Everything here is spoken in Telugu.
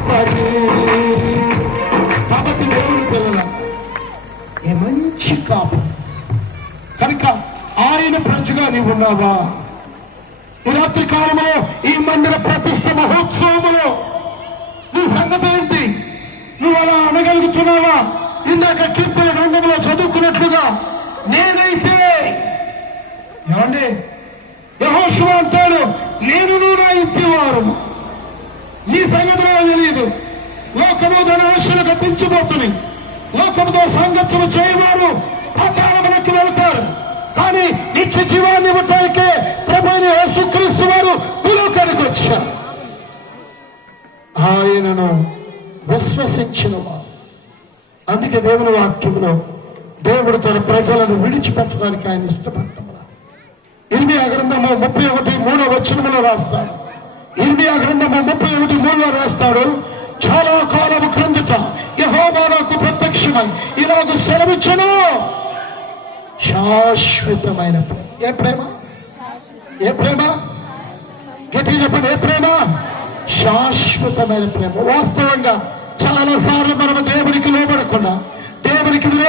తప్పదు కాబట్టి దేవుని పిల్లల మంచి కాపు కనుక ఆయన ప్రజగా నీవు ఉన్నావా ఈ రాత్రి కాలంలో ఈ మందిర ప్రతిష్ట మహోత్సవంలో నీ సంగతి ఏంటి? నువ్వు అలా అనగలుగుతున్నావా ఇందాక కీర్తన గ్రంథంలో చదువుకున్నట్లుగా నేనైతే ఏమండి యహోశివ అంటాడు నేను నా ఇంటి వారు నీ సంగతి నాకు తెలియదు. లోకము తన పెంచిపోతుంది. లోకముతో సంగతులు చేయవారు పాతాళములకు వెళ్తారు. కానీ నిత్య జీవాన్ని ఇవ్వటానికే ప్రభుని యేసుక్రీస్తు వారు పులోకానికి వచ్చారు. ఆయనను విశ్వసించిన వారు అందుకే దేవుని వాక్యంలో దేవుడు తన ప్రజలను విడిచిపెట్టడానికి ఆయన ఇష్టపడతాం ఇరవై గ్రంథము ముప్పై ఒకటి మూడో వచనంలో రాస్తాడు. ఇర్మియా గ్రంథము ముప్పై ఒకటి మూడులో రాస్తాడు చాలా కాలము క్రిందట యహోబా నాకు ప్రత్యక్షమై ఇలాగ సెలవిచ్చను. శాశ్వతమైన ప్రేమ. ఏ ప్రేమ? ఏ ప్రేమ? గట్టి చెప్పండి ఏ ప్రేమ? శాశ్వతమైన ప్రేమ. వాస్తవంగా చాలా సార్లు మనం దేవునికి లోబడకుండా దేవునికి